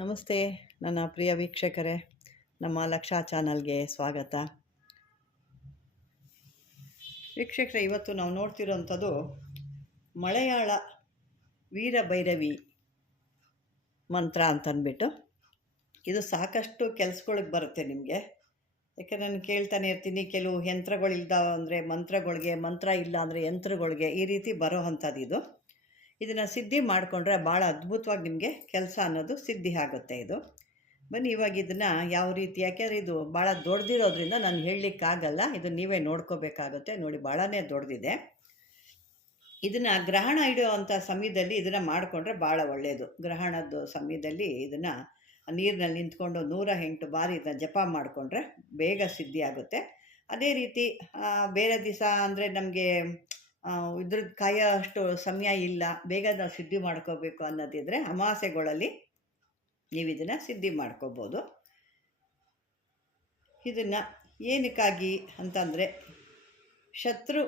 ನಮಸ್ತೆ, ನನ್ನ ಪ್ರಿಯ ವೀಕ್ಷಕರೇ. ನಮ್ಮ ಲಕ್ಷಾ ಚಾನಲ್ಗೆ ಸ್ವಾಗತ. ವೀಕ್ಷಕರೇ, ಇವತ್ತು ನಾವು ನೋಡ್ತಿರೋಂಥದ್ದು ಮಲಯಾಳ ವೀರಭೈರವಿ ಮಂತ್ರ ಅಂತಂದ್ಬಿಟ್ಟು. ಇದು ಸಾಕಷ್ಟು ಕೆಲಸಗಳಿಗೆ ಬರುತ್ತೆ ನಿಮಗೆ. ಯಾಕೆ ನಾನು ಕೇಳ್ತಾನೆ ಇರ್ತೀನಿ, ಕೆಲವು ಯಂತ್ರಗಳಿಲ್ದಾವ ಅಂದರೆ ಮಂತ್ರಗಳಿಗೆ, ಮಂತ್ರ ಇಲ್ಲ ಅಂದರೆ ಯಂತ್ರಗಳಿಗೆ ಈ ರೀತಿ ಬರೋ ಅಂಥದ್ದು ಇದು ಇದನ್ನು ಸಿದ್ಧಿ ಮಾಡಿಕೊಂಡ್ರೆ ಭಾಳ ಅದ್ಭುತವಾಗಿ ನಿಮಗೆ ಕೆಲಸ ಅನ್ನೋದು ಸಿದ್ಧಿ ಆಗುತ್ತೆ ಇದು. ಬನ್ನಿ, ಇವಾಗ ಇದನ್ನು ಯಾವ ರೀತಿ, ಯಾಕೆಂದರೆ ಇದು ಭಾಳ ದೊಡ್ಡದಿರೋದ್ರಿಂದ ನಾನು ಹೇಳಲಿಕ್ಕಾಗಲ್ಲ ಇದು ನೀವೇ ನೋಡ್ಕೋಬೇಕಾಗುತ್ತೆ. ನೋಡಿ, ಭಾಳನೇ ದೊಡ್ಡದಿದೆ ಇದನ್ನು ಗ್ರಹಣ ಇಡುವಂಥ ಸಮಯದಲ್ಲಿ ಇದನ್ನು ಮಾಡಿಕೊಂಡ್ರೆ ಭಾಳ ಒಳ್ಳೆಯದು ಗ್ರಹಣದ ಸಮಯದಲ್ಲಿ ಇದನ್ನು ನೀರಿನಲ್ಲಿ ನಿಂತ್ಕೊಂಡು ನೂರ ಎಂಟು ಬಾರಿ ಇದನ್ನ ಜಪ ಮಾಡಿಕೊಂಡ್ರೆ ಬೇಗ ಸಿದ್ಧಿ ಆಗುತ್ತೆ. ಅದೇ ರೀತಿ ಬೇರೆ ದಿವಸ ಅಂದರೆ ನಮಗೆ ಇದ್ರದ್ದು ಕಾಯೋ ಅಷ್ಟು ಸಮಯ ಇಲ್ಲ, ಬೇಗ ನಾವು ಸಿದ್ಧಿ ಮಾಡ್ಕೋಬೇಕು ಅನ್ನೋದಿದ್ರೆ ಅಮಾವಾಸ್ಯೆಗಳಲ್ಲಿ ನೀವು ಇದನ್ನು ಸಿದ್ಧಿ ಮಾಡ್ಕೋಬೋದು. ಇದನ್ನು ಏನಕ್ಕಾಗಿ ಅಂತಂದರೆ ಶತ್ರು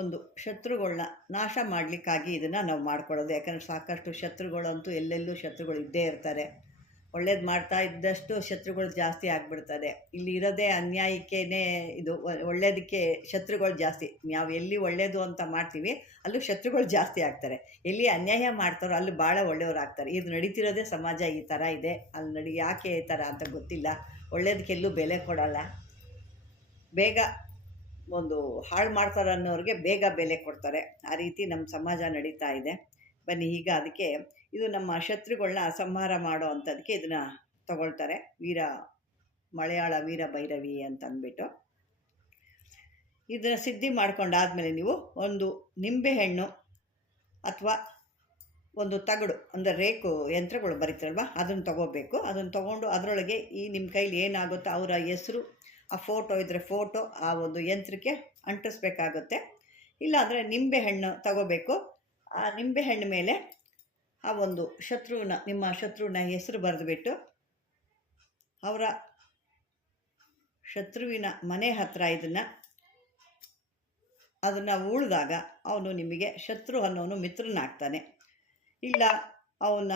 ಒಂದು ಶತ್ರುಗಳನ್ನ ನಾಶ ಮಾಡಲಿಕ್ಕಾಗಿ ಇದನ್ನು ನಾವು ಮಾಡ್ಕೊಳ್ಳೋದು. ಯಾಕಂದರೆ ಸಾಕಷ್ಟು ಶತ್ರುಗಳಂತೂ ಎಲ್ಲೆಲ್ಲೂ ಶತ್ರುಗಳು ಇದ್ದೇ ಇರ್ತಾರೆ. ಒಳ್ಳೇದು ಮಾಡ್ತಾ ಇದ್ದಷ್ಟು ಶತ್ರುಗಳು ಜಾಸ್ತಿ ಆಗಿಬಿಡ್ತದೆ. ಇಲ್ಲಿ ಇರೋದೇ ಅನ್ಯಾಯಕ್ಕೇ ಇದು ಒಳ್ಳೇದಕ್ಕೆ ಶತ್ರುಗಳು ಜಾಸ್ತಿ. ನಾವು ಎಲ್ಲಿ ಒಳ್ಳೇದು ಅಂತ ಮಾಡ್ತೀವಿ, ಅಲ್ಲೂ ಶತ್ರುಗಳು ಜಾಸ್ತಿ ಆಗ್ತಾರೆ. ಎಲ್ಲಿ ಅನ್ಯಾಯ ಮಾಡ್ತಾರೋ ಅಲ್ಲಿ ಭಾಳ ಒಳ್ಳೆಯವ್ರು ಆಗ್ತಾರೆ. ಇದು ನಡೀತಿರೋದೇ ಸಮಾಜ ಈ ಥರ ಇದೆ, ಅಲ್ಲಿ ನಡಿ, ಯಾಕೆ ಈ ಥರ ಅಂತ ಗೊತ್ತಿಲ್ಲ. ಒಳ್ಳೇದಕ್ಕೆಲ್ಲೂ ಬೆಲೆ ಕೊಡಲ್ಲ. ಬೇಗ ಒಂದು ಹಾಳು ಮಾಡ್ತಾರೆ ಅನ್ನೋರಿಗೆ ಬೇಗ ಬೆಲೆ ಕೊಡ್ತಾರೆ. ಆ ರೀತಿ ನಮ್ಮ ಸಮಾಜ ನಡೀತಾ ಇದೆ. ಬನ್ನಿ, ಈಗ ಅದಕ್ಕೆ ಇದು ನಮ್ಮ ಶತ್ರುಗಳನ್ನ ಸಂಹಾರ ಮಾಡೋ ಅಂಥದಕ್ಕೆ ಇದನ್ನು ತಗೊಳ್ತಾರೆ. ವೀರ, ಮಲಯಾಳ ವೀರ ಭೈರವಿ ಅಂತ ಅಂದ್ಬಿಟ್ಟು ಇದನ್ನು ಸಿದ್ಧಿ ಮಾಡ್ಕೊಂಡಾದ್ಮೇಲೆ ನೀವು ಒಂದು ನಿಂಬೆಹಣ್ಣು ಅಥವಾ ಒಂದು ತಗಡು, ಅಂದರೆ ರೇಕು ಯಂತ್ರಗಳು ಬರೀತಾರಲ್ವ, ಅದನ್ನು ತಗೋಬೇಕು. ಅದನ್ನು ತಗೊಂಡು ಅದರೊಳಗೆ ಈ ನಿಮ್ಮ ಕೈಲಿ ಏನಾಗುತ್ತೋ ಅವರ ಹೆಸರು, ಆ ಫೋಟೋ ಇದ್ದರೆ ಫೋಟೋ, ಆ ಒಂದು ಯಂತ್ರಕ್ಕೆ ಅಂಟಿಸ್ಬೇಕಾಗುತ್ತೆ. ಇಲ್ಲಾಂದರೆ ನಿಂಬೆಹಣ್ಣು ತಗೋಬೇಕು. ಆ ನಿಂಬೆಹಣ್ಣು ಮೇಲೆ ಆ ಒಂದು ಶತ್ರುವಿನ, ನಿಮ್ಮ ಶತ್ರುವಿನ ಹೆಸರು ಬರೆದುಬಿಟ್ಟು ಅವರ ಶತ್ರುವಿನ ಮನೆ ಹತ್ತಿರ ಇದನ್ನು, ಅದನ್ನು ಉಳಿದಾಗ ಅವನು ನಿಮಗೆ ಶತ್ರು ಅನ್ನೋನು ಮಿತ್ರನಾಗ್ತಾನೆ. ಇಲ್ಲ ಅವನ್ನ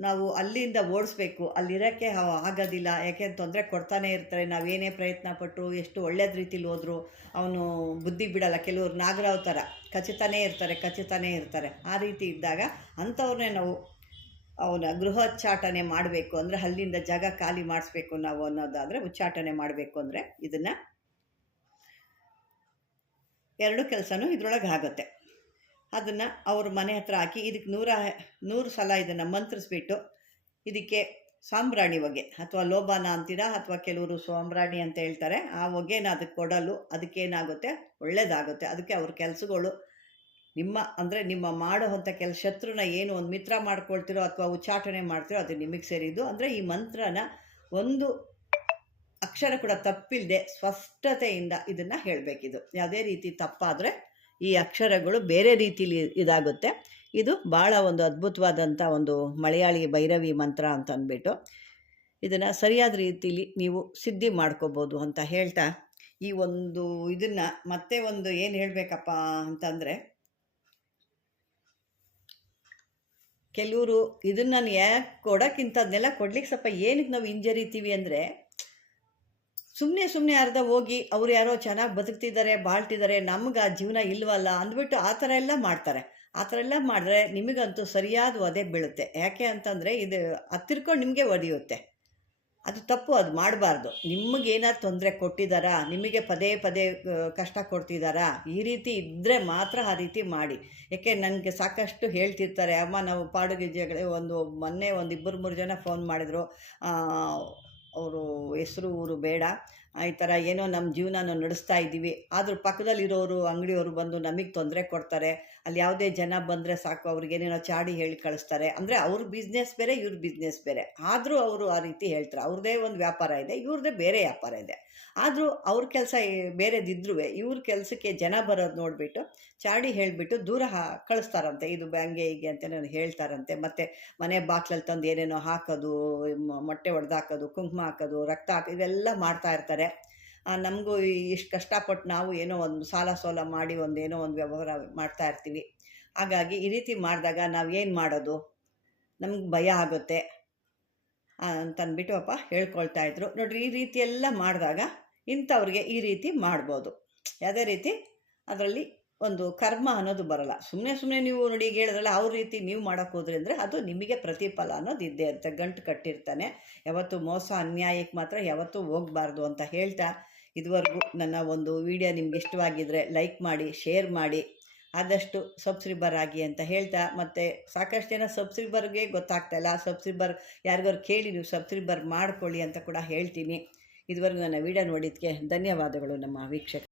ನಾವು ಅಲ್ಲಿಂದ ಓಡಿಸ್ಬೇಕು. ಅಲ್ಲಿರೋಕ್ಕೆ ಆಗೋದಿಲ್ಲ. ಯಾಕೆ ತೊಂದರೆ ಕೊಡ್ತಾನೆ ಇರ್ತಾರೆ. ನಾವೇನೇ ಪ್ರಯತ್ನ ಪಟ್ಟರು ಎಷ್ಟು ಒಳ್ಳೇದು ರೀತಿಲಿ ಹೋದರೂ, ಅವನು ಬುದ್ಧಿ ಬಿಡಲ್ಲ. ಕೆಲವರು ನಾಗರಾವ್ ಥರ ಖಚಿತಾನೇ ಇರ್ತಾರೆ ಖಚಿತಾನೇ ಇರ್ತಾರೆ. ಆ ರೀತಿ ಇದ್ದಾಗ ಅಂಥವ್ರನ್ನೇ ನಾವು ಅವನ ಗೃಹೋಚ್ಚಾಟನೆ ಮಾಡಬೇಕು. ಅಂದರೆ ಅಲ್ಲಿಂದ ಜಾಗ ಖಾಲಿ ಮಾಡಿಸ್ಬೇಕು ನಾವು ಅನ್ನೋದಾದರೆ ಉಚ್ಚಾಟನೆ ಮಾಡಬೇಕು ಅಂದರೆ ಇದನ್ನು ಎರಡು ಕೆಲಸನೂ ಇದ್ರೊಳಗೆ ಆಗುತ್ತೆ. ಅದನ್ನು ಅವ್ರ ಮನೆ ಹತ್ರ ಹಾಕಿ ಇದಕ್ಕೆ ನೂರ, ನೂರು ಸಲ ಇದನ್ನು ಮಂತ್ರಿಸ್ಬಿಟ್ಟು ಇದಕ್ಕೆ ಸಾಂಬ್ರಾಣಿ ಹೊಗೆ ಅಥವಾ ಲೋಬಾನ ಅಂತೀರಾ ಅಥವಾ ಕೆಲವರು ಸಾಂಬ್ರಾಣಿ ಅಂತ ಹೇಳ್ತಾರೆ, ಆ ಹೊಗೆನ ಅದಕ್ಕೆ ಕೊಡಲು ಅದಕ್ಕೇನಾಗುತ್ತೆ? ಒಳ್ಳೇದಾಗುತ್ತೆ. ಅದಕ್ಕೆ ಅವ್ರ ಕೆಲಸಗಳು ನಿಮ್ಮ, ಅಂದರೆ ನಿಮ್ಮ ಮಾಡುವಂಥ ಕೆಲಸ ಶತ್ರುನ ಏನು ಒಂದು ಮಿತ್ರ ಮಾಡ್ಕೊಳ್ತಿರೋ ಅಥವಾ ಉಚ್ಚಾಟನೆ ಮಾಡ್ತಿರೋ ಅದು ನಿಮಗೆ ಸೇರಿದ್ದು. ಅಂದರೆ ಈ ಮಂತ್ರನ ಒಂದು ಅಕ್ಷರ ಕೂಡ ತಪ್ಪಿಲ್ಲದೆ ಸ್ಪಷ್ಟತೆಯಿಂದ ಇದನ್ನು ಹೇಳಬೇಕಿದು. ಯಾವುದೇ ರೀತಿ ತಪ್ಪಾದರೆ ಈ ಅಕ್ಷರಗಳು ಬೇರೆ ರೀತಿಲಿ ಇದಾಗುತ್ತೆ. ಇದು ಭಾಳ ಒಂದು ಅದ್ಭುತವಾದಂಥ ಒಂದು ಮಲಯಾಳಿ ಭೈರವಿ ಮಂತ್ರ ಅಂತ ಅಂದ್ಬಿಟ್ಟು ಇದನ್ನು ಸರಿಯಾದ ರೀತಿಲಿ ನೀವು ಸಿದ್ಧಿ ಮಾಡ್ಕೋಬೋದು ಅಂತ ಹೇಳ್ತಾ ಈ ಒಂದು ಇದನ್ನು ಮತ್ತೆ ಒಂದು ಏನು ಹೇಳಬೇಕಪ್ಪ ಅಂತಂದರೆ ಕೆಲವರು ಇದನ್ನು ನಾನು ಯಾಕೆ ಕೊಡೋಕ್ಕಿಂತದನ್ನೆಲ್ಲ ಕೊಡ್ಲಿಕ್ಕೆ ಸ್ವಲ್ಪ ಏನಕ್ಕೆ ನಾವು ಹಿಂಜರಿತೀವಿ ಅಂದರೆ ಸುಮ್ಮನೆ ಸುಮ್ಮನೆ ಅರ್ಧ ಹೋಗಿ ಅವ್ರು ಯಾರೋ ಚೆನ್ನಾಗಿ ಬದುಕ್ತಿದ್ದಾರೆ, ಬಾಳ್ತಿದ್ದಾರೆ, ನಮ್ಗೆ ಆ ಜೀವನ ಇಲ್ವಲ್ಲ ಅಂದ್ಬಿಟ್ಟು ಆ ಥರ ಎಲ್ಲ ಮಾಡ್ತಾರೆ. ಆ ಥರ ಎಲ್ಲ ಮಾಡಿದ್ರೆ ನಿಮಗಂತೂ ಸರಿಯಾದ ಒದೆ ಬೀಳುತ್ತೆ. ಯಾಕೆ ಅಂತಂದರೆ ಇದು ಹತ್ತಿರ್ಕೊಂಡು ನಿಮಗೆ ಒಡೆಯುತ್ತೆ ಅದು ತಪ್ಪು, ಅದು ಮಾಡಬಾರ್ದು. ನಿಮಗೇನಾದ್ರು ತೊಂದರೆ ಕೊಟ್ಟಿದ್ದಾರಾ ನಿಮಗೆ ಪದೇ ಪದೇ ಕಷ್ಟ ಕೊಡ್ತಿದ್ದಾರಾ ಈ ರೀತಿ ಇದ್ದರೆ ಮಾತ್ರ ಆ ರೀತಿ ಮಾಡಿ. ಯಾಕೆ ನನಗೆ ಸಾಕಷ್ಟು ಹೇಳ್ತಿರ್ತಾರೆ, ಅಮ್ಮ ನಾವು ಪಾಡುಗಿಜೆಗಳೇ ಒಂದು ಮೊನ್ನೆ ಒಂದು ಇಬ್ಬರು ಮೂರು ಜನ ಫೋನ್ ಮಾಡಿದರು ಅವರು ಹೆಸರು ಊರು ಬೇಡ. ಈ ಥರ ಏನೋ ನಮ್ಮ ಜೀವನನ ನಡೆಸ್ತಾ ಇದ್ದೀವಿ. ಆದರೂ ಪಕ್ಕದಲ್ಲಿರೋರು ಅಂಗಡಿಯವರು ಬಂದು ನಮಗೆ ತೊಂದರೆ ಕೊಡ್ತಾರೆ. ಅಲ್ಲಿ ಯಾವುದೇ ಜನ ಬಂದರೆ ಸಾಕು ಅವ್ರಿಗೇನೇನೋ ಚಾಡಿ ಹೇಳಿ ಕಳಿಸ್ತಾರೆ. ಅಂದರೆ ಅವ್ರ ಬಿಸ್ನೆಸ್ ಬೇರೆ, ಇವ್ರ ಬಿಸ್ನೆಸ್ ಬೇರೆ. ಆದರೂ ಅವರು ಆ ರೀತಿ ಹೇಳ್ತಾರೆ. ಅವ್ರದ್ದೇ ಒಂದು ವ್ಯಾಪಾರ ಇದೆ ಇವ್ರದ್ದೇ ಬೇರೆ ವ್ಯಾಪಾರ ಇದೆ. ಆದರೂ ಅವ್ರ ಕೆಲಸ ಬೇರೆದಿದ್ರೂ ಇವ್ರ ಕೆಲಸಕ್ಕೆ ಜನ ಬರೋದು ನೋಡಿಬಿಟ್ಟು ಚಾಡಿ ಹೇಳಿಬಿಟ್ಟು ದೂರ ಕಳಿಸ್ತಾರಂತೆ. ಇದು ಬ್ಯಾಂಗೆ ಹೀಗೆ ಅಂತ ಹೇಳ್ತಾರಂತೆ. ಮತ್ತು ಮನೆ ಬಾಕ್ಲಲ್ಲಿ ತಂದು ಏನೇನೋ ಹಾಕೋದು ಮೊಟ್ಟೆ ಒಡೆದು ಹಾಕೋದು ಕುಂಕುಮ ಹಾಕೋದು, ರಕ್ತ ಹಾಕೋದು ಇವೆಲ್ಲ ಮಾಡ್ತಾ ಇರ್ತಾರೆ. ನಮಗೂ ಇಷ್ಟು ಕಷ್ಟಪಟ್ಟು ನಾವು ಏನೋ ಒಂದು ಸಾಲ ಸೋಲ ಮಾಡಿ ಒಂದು ಏನೋ ಒಂದು ವ್ಯವಹಾರ ಮಾಡ್ತಾ ಇರ್ತೀವಿ. ಹಾಗಾಗಿ ಈ ರೀತಿ ಮಾಡಿದಾಗ ನಾವು ಏನು ಮಾಡೋದು? ನಮ್ಗೆ ಭಯ ಆಗುತ್ತೆ. ಅಂತಂದ್ಬಿಟ್ಟು ಅಪ್ಪ ಹೇಳ್ಕೊಳ್ತಾ ಇದ್ರು. ನೋಡ್ರಿ, ಈ ರೀತಿ ಎಲ್ಲ ಮಾಡಿದಾಗ ಇಂಥವ್ರಿಗೆ ಈ ರೀತಿ ಮಾಡ್ಬೋದು. ಯಾವುದೇ ರೀತಿ? ಅದರಲ್ಲಿ ಒಂದು ಕರ್ಮ ಅನ್ನೋದು ಬರಲ್ಲ. ಸುಮ್ಮನೆ ಸುಮ್ಮನೆ ನೀವು ನೋಡಿ ಹೇಳಿದ್ರಲ್ಲ, ಅವ್ರ ರೀತಿ ನೀವು ಮಾಡೋಕ್ಕೆ ಹೋದ್ರಿ ಅಂದರೆ ಅದು ನಿಮಗೆ ಪ್ರತಿಫಲ ಅನ್ನೋದು ಇದ್ದೇ ಅಂತ ಗಂಟು ಕಟ್ಟಿರ್ತಾನೆ. ಯಾವತ್ತು ಮೋಸ, ಅನ್ಯಾಯಕ್ಕೆ ಮಾತ್ರ ಯಾವತ್ತೂ ಹೋಗಬಾರ್ದು ಅಂತ ಹೇಳ್ತಾ ಇದುವರೆಗೂ ನನ್ನ ಒಂದು ವಿಡಿಯೋ ನಿಮ್ಗೆ ಇಷ್ಟವಾಗಿದ್ದರೆ ಲೈಕ್ ಮಾಡಿ, ಶೇರ್ ಮಾಡಿ. ಆದಷ್ಟು ಸಬ್ಸ್ಕ್ರೈಬರ್ ಆಗಿ ಅಂತ ಹೇಳ್ತಾ. ಮತ್ತು ಸಾಕಷ್ಟು ಜನ ಸಬ್ಸ್ಕ್ರೈಬರ್ಗೆ ಗೊತ್ತಾಗ್ತಾ ಇಲ್ಲ. ಸಬ್ಸ್ಕ್ರೈಬರ್ ಯಾರಿಗಾರು ಕೇಳಿ ನೀವು ಸಬ್ಸ್ಕ್ರೈಬರ್ ಮಾಡ್ಕೊಳ್ಳಿ ಅಂತ ಕೂಡ ಹೇಳ್ತೀನಿ. ಇದುವರೆಗೂ ನನ್ನ ವಿಡಿಯೋ ನೋಡಿದ್ದಕ್ಕೆ ಧನ್ಯವಾದಗಳು ನಮ್ಮ ವೀಕ್ಷಕ